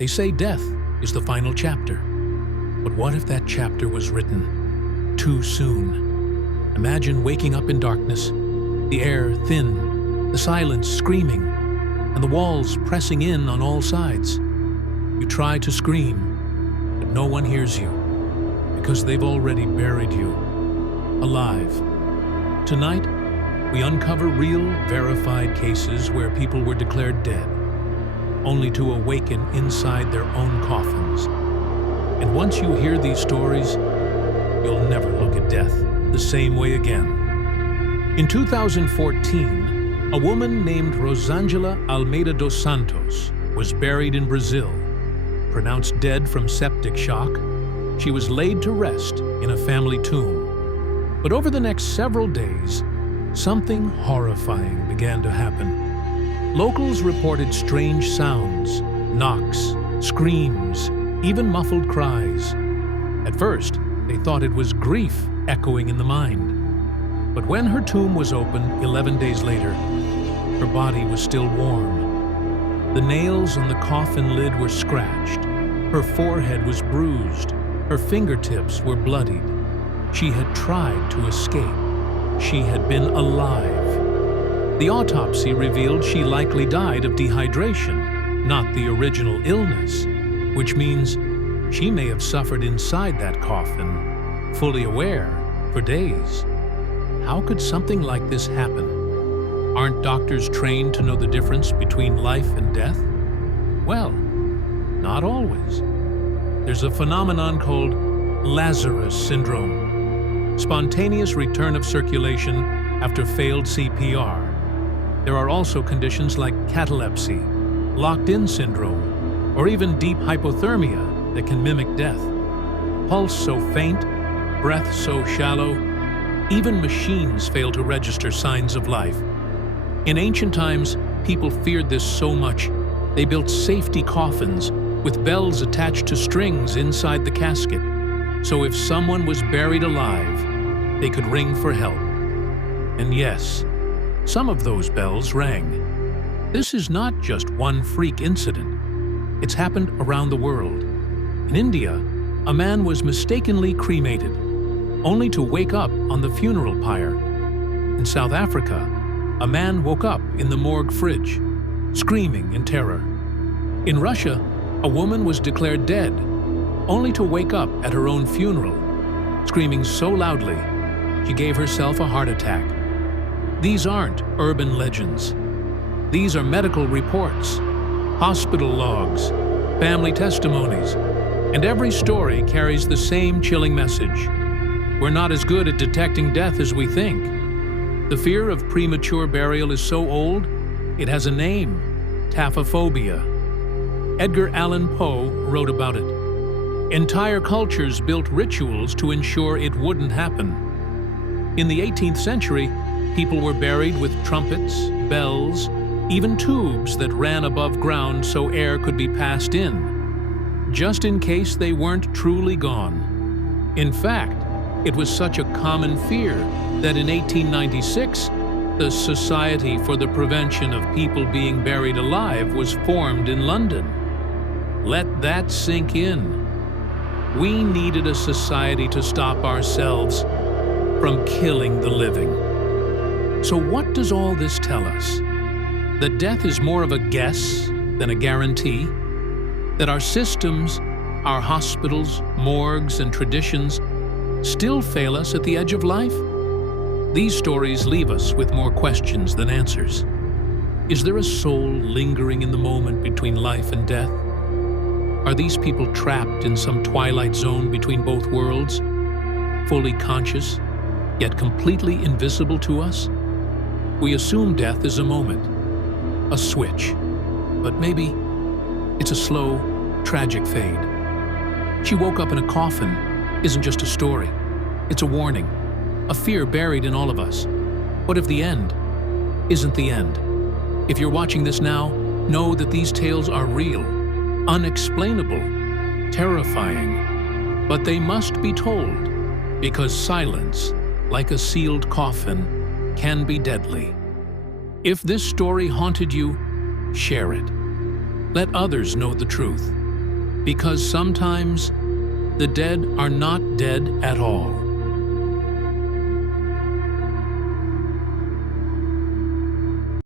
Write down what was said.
They say death is the final chapter. But what if that chapter was written too soon? Imagine waking up in darkness, the air thin, the silence screaming, and the walls pressing in on all sides. You try to scream, but no one hears you, because they've already buried you, alive. Tonight, we uncover real, verified cases where people were declared dead, only to awaken inside their own coffins. And once you hear these stories, you'll never look at death the same way again. In 2014, a woman named Rosângela Almeida dos Santos was buried in Brazil. Pronounced dead from septic shock, she was laid to rest in a family tomb. But over the next several days, something horrifying began to happen. Locals reported strange sounds, knocks, screams, even muffled cries. At first, they thought it was grief echoing in the mind. But when her tomb was opened 11 days later, her body was still warm. The nails on the coffin lid were scratched. Her forehead was bruised. Her fingertips were bloodied. She had tried to escape. She had been alive. The autopsy revealed she likely died of dehydration, not the original illness, which means she may have suffered inside that coffin, fully aware, for days. How could something like this happen? Aren't doctors trained to know the difference between life and death? Well, not always. There's a phenomenon called Lazarus Syndrome, spontaneous return of circulation after failed CPR. There are also conditions like catalepsy, locked-in syndrome, or even deep hypothermia that can mimic death. Pulse so faint, breath so shallow, even machines fail to register signs of life. In ancient times, people feared this so much, they built safety coffins with bells attached to strings inside the casket. So if someone was buried alive, they could ring for help. And yes, some of those bells rang. This is not just one freak incident. It's happened around the world. In India, a man was mistakenly cremated, only to wake up on the funeral pyre. In South Africa, a man woke up in the morgue fridge, screaming in terror. In Russia, a woman was declared dead, only to wake up at her own funeral, screaming so loudly she gave herself a heart attack. These aren't urban legends. These are medical reports, hospital logs, family testimonies, and every story carries the same chilling message. We're not as good at detecting death as we think. The fear of premature burial is so old, it has a name: taphophobia. Edgar Allan Poe wrote about it. Entire cultures built rituals to ensure it wouldn't happen. In the 18th century, people were buried with trumpets, bells, even tubes that ran above ground so air could be passed in, just in case they weren't truly gone. In fact, it was such a common fear that in 1896, the Society for the Prevention of People Being Buried Alive was formed in London. Let that sink in. We needed a society to stop ourselves from killing the living. So what does all this tell us? That death is more of a guess than a guarantee? That our systems, our hospitals, morgues, and traditions still fail us at the edge of life? These stories leave us with more questions than answers. Is there a soul lingering in the moment between life and death? Are these people trapped in some twilight zone between both worlds, fully conscious, yet completely invisible to us? We assume death is a moment, a switch, but maybe it's a slow, tragic fade. She woke up in a coffin isn't just a story, it's a warning, a fear buried in all of us. What if the end isn't the end? If you're watching this now, know that these tales are real, unexplainable, terrifying, but they must be told, because silence, like a sealed coffin, can be deadly. If this story haunted you, share it. Let others know the truth. Because sometimes the dead are not dead at all.